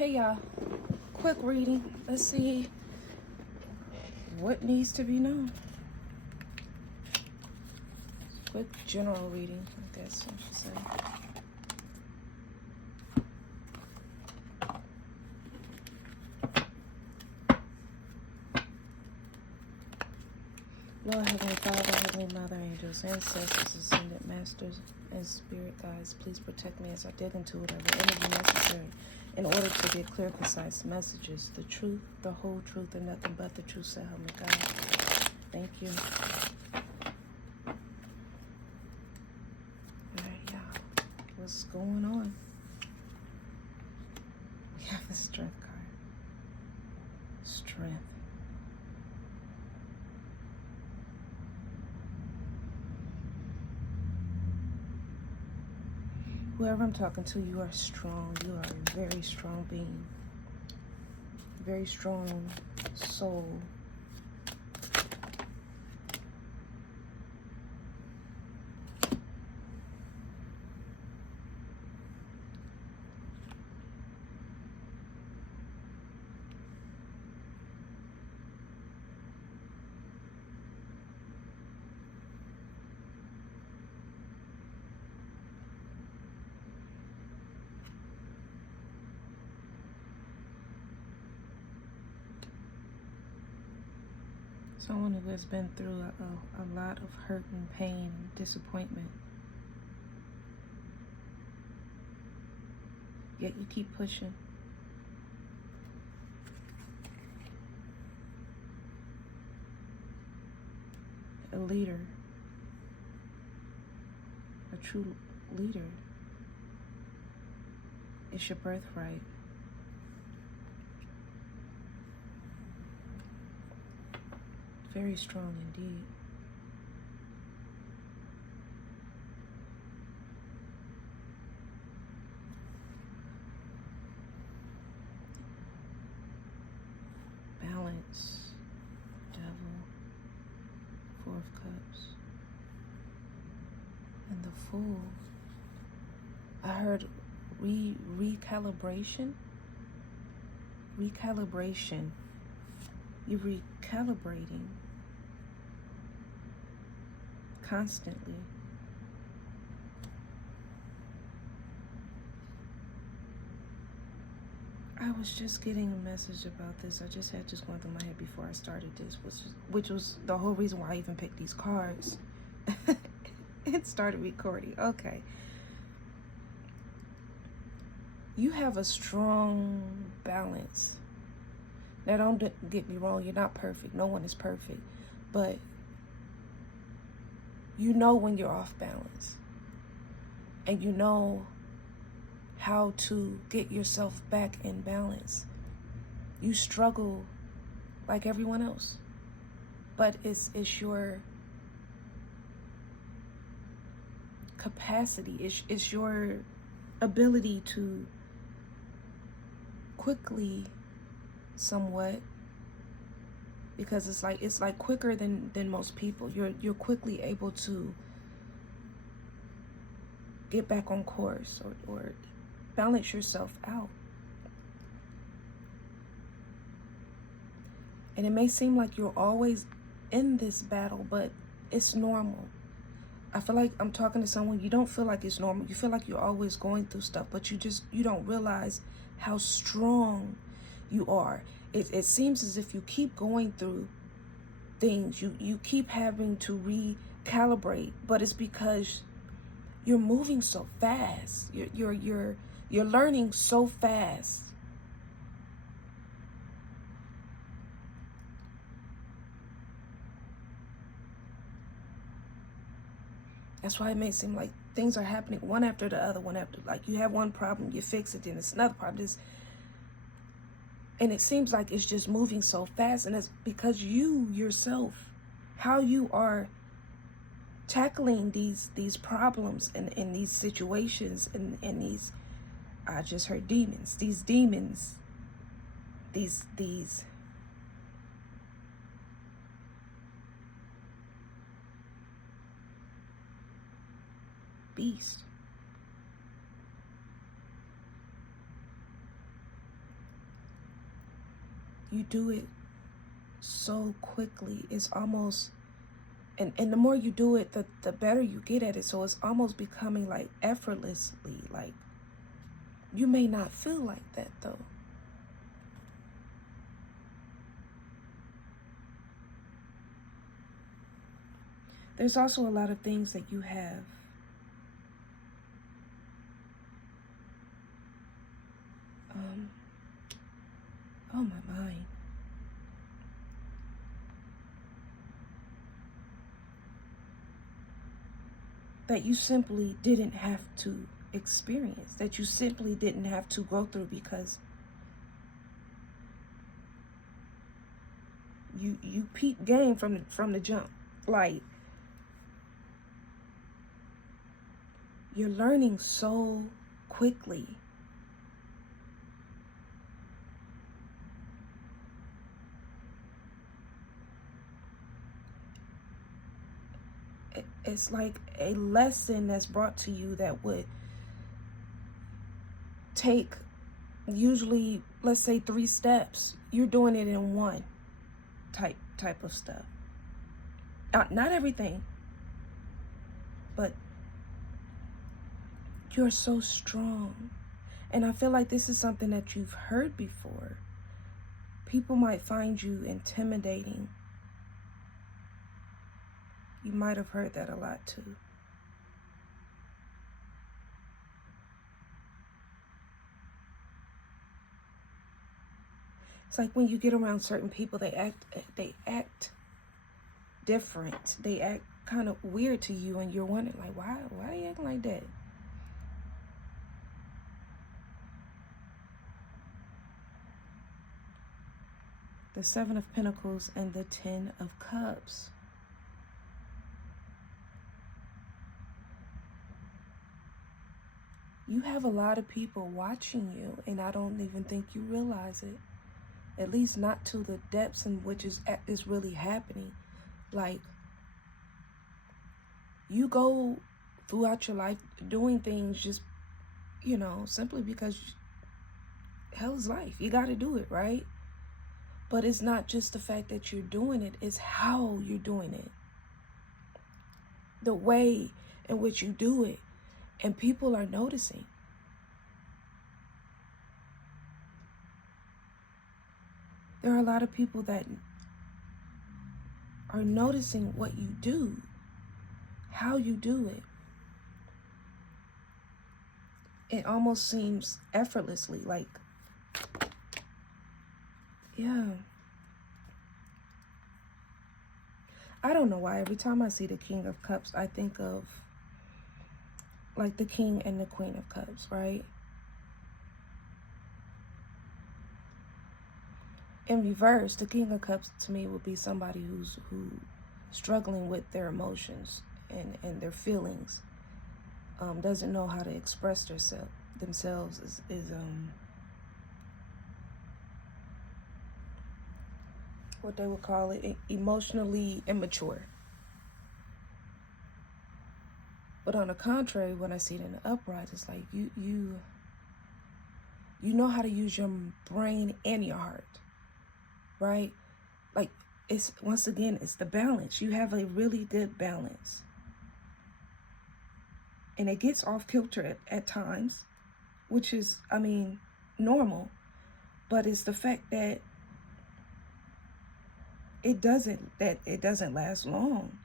Hey y'all, quick reading. Let's see what needs to be known. Quick general reading, I guess I should say. Lord, Heavenly Father, Heavenly Mother, angels, ancestors, ascended masters, and spirit guides, please protect me as I dig into whatever energy necessary in order to get clear, concise messages. The truth, the whole truth, and nothing but the truth, so help me God. Thank you. Alright, y'all. What's going on? We have the strength card. Strength. Whoever I'm talking to, you are strong. You are a very strong being. Very strong soul. Someone who has been through a lot of hurt and pain and disappointment. Yet you keep pushing. A leader. A true leader. It's your birthright. Very strong indeed. Balance. Devil. Four of Cups. And the Fool. I heard recalibration. Recalibration. You're recalibrating constantly. I was just getting a message about this. I just had going through my head before I started this, which was the whole reason why I even picked these cards. It started recording. Okay. You have a strong balance. Now, don't get me wrong. You're not perfect. No one is perfect. But you know when you're off balance. And you know how to get yourself back in balance. You struggle like everyone else. But it's your capacity. It's your ability to quickly, somewhat, because it's like quicker than most people. You're quickly able to get back on course or balance yourself out. And it may seem like you're always in this battle, but it's normal. I feel like I'm talking to someone, you don't feel like it's normal. You feel like you're always going through stuff, but you don't realize how strong you are. It seems as if you keep going through things. You keep having to recalibrate, but it's because you're moving so fast. You're learning so fast. That's why it may seem like things are happening one after the other, like you have one problem, you fix it, then it's another problem. And it seems like it's just moving so fast, and it's because you yourself, how you are tackling these problems and these situations and these, I just heard demons, these beasts. you do it so quickly. It's almost, and the more you do it, the better you get at it. So it's almost becoming like effortlessly. Like, you may not feel like that though. There's also a lot of things that you have oh, my mind. That you simply didn't have to experience, that you simply didn't have to go through, because you peep game from the jump. Like, you're learning so quickly. It's like a lesson that's brought to you that would take usually, let's say, 3 steps. You're doing it in one type of stuff. Not everything, but you're so strong. And I feel like this is something that you've heard before. People might find you intimidating. You might have heard that a lot too. It's like when you get around certain people, they act different. They act kind of weird to you, and you're wondering, like, why are you acting like that? The 7 of Pentacles and the 10 of Cups. You have a lot of people watching you, and I don't even think you realize it. At least not to the depths in which is really happening. Like, you go throughout your life doing things just, simply because hell is life. You got to do it, right? But it's not just the fact that you're doing it, it's how you're doing it. The way in which you do it. And people are noticing. There are a lot of people that are noticing what you do, how you do it. It almost seems effortlessly, like, yeah. I don't know why every time I see the King of Cups, I think of like the King and the Queen of Cups, right? In reverse, the King of Cups to me would be somebody who's struggling with their emotions and their feelings, doesn't know how to express themselves, is what they would call it, emotionally immature. But on the contrary, when I see it in the upright, it's like you know how to use your brain and your heart, right? Like, it's, once again, it's the balance. You have a really good balance. And it gets off kilter at times, which is, normal. But it's the fact that it doesn't last long.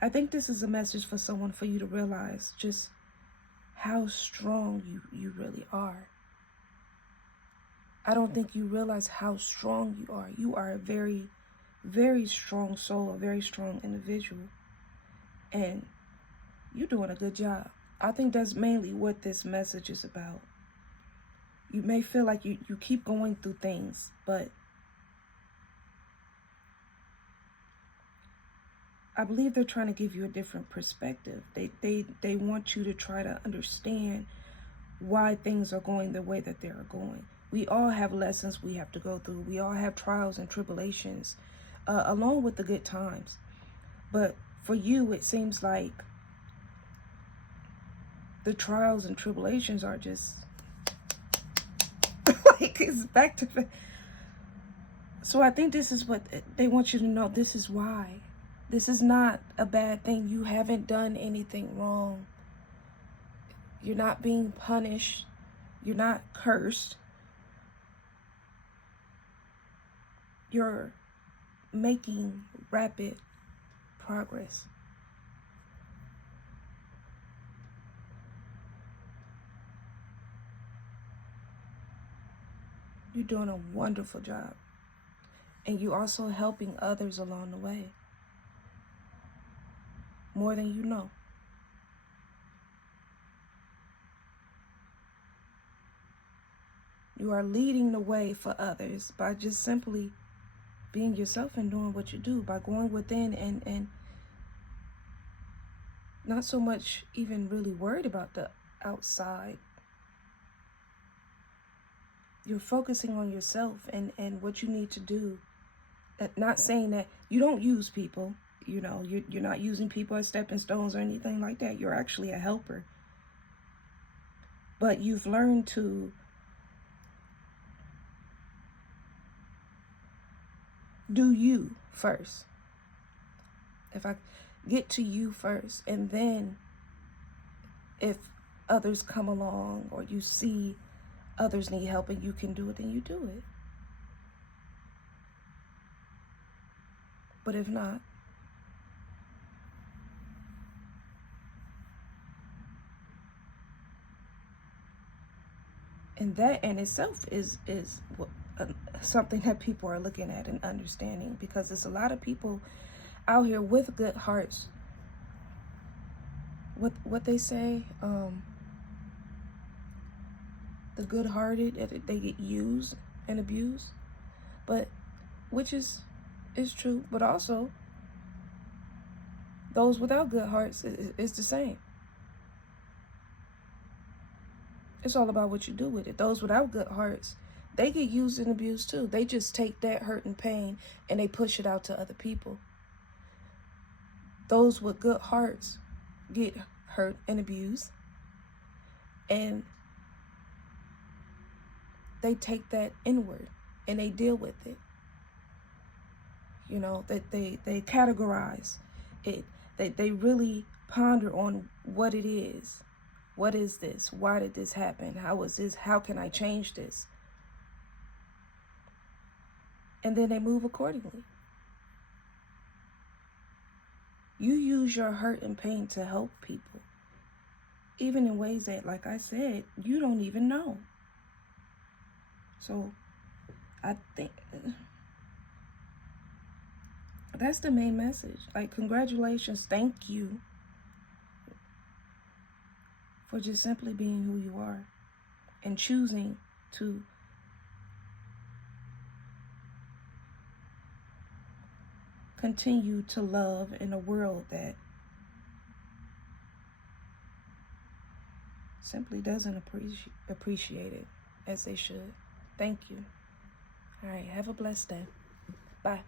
I think this is a message for someone, for you to realize just how strong you really are. I don't think you realize how strong you are. You are a very, very strong soul, a very strong individual. And you're doing a good job. I think that's mainly what this message is about. You may feel like you keep going through things, but I believe they're trying to give you a different perspective. They want you to try to understand why things are going the way that they are going. We all have lessons we have to go through. We all have trials and tribulations, along with the good times. But for you, it seems like the trials and tribulations are just like it's back to back. So I think this is what they want you to know. This is why. This is not a bad thing. You haven't done anything wrong. You're not being punished. You're not cursed. You're making rapid progress. You're doing a wonderful job. And you're also helping others along the way. More than you know. You are leading the way for others by just simply being yourself and doing what you do, by going within and not so much even really worried about the outside. You're focusing on yourself and what you need to do. Not saying that you don't use people, you know, you're not using people as stepping stones or anything like that. You're actually a helper. But you've learned to do you first. If I get to you first, and then if others come along or you see others need help and you can do it, then you do it. But if not, and that in itself is something that people are looking at and understanding, because there's a lot of people out here with good hearts. What they say, the good-hearted, they get used and abused, but which is true, but also those without good hearts is the same. It's all about what you do with it. Those without good hearts, they get used and abused too. They just take that hurt and pain and they push it out to other people. Those with good hearts get hurt and abused, and they take that inward and they deal with it. You know, that they categorize it. They really ponder on what it is. What is this? Why did this happen? How is this? How can I change this? And then they move accordingly. You use your hurt and pain to help people, even in ways that, like I said, you don't even know. So I think that's the main message. Like, congratulations, thank you for just simply being who you are and choosing to continue to love in a world that simply doesn't appreciate it as they should. Thank you. All right, have a blessed day. Bye.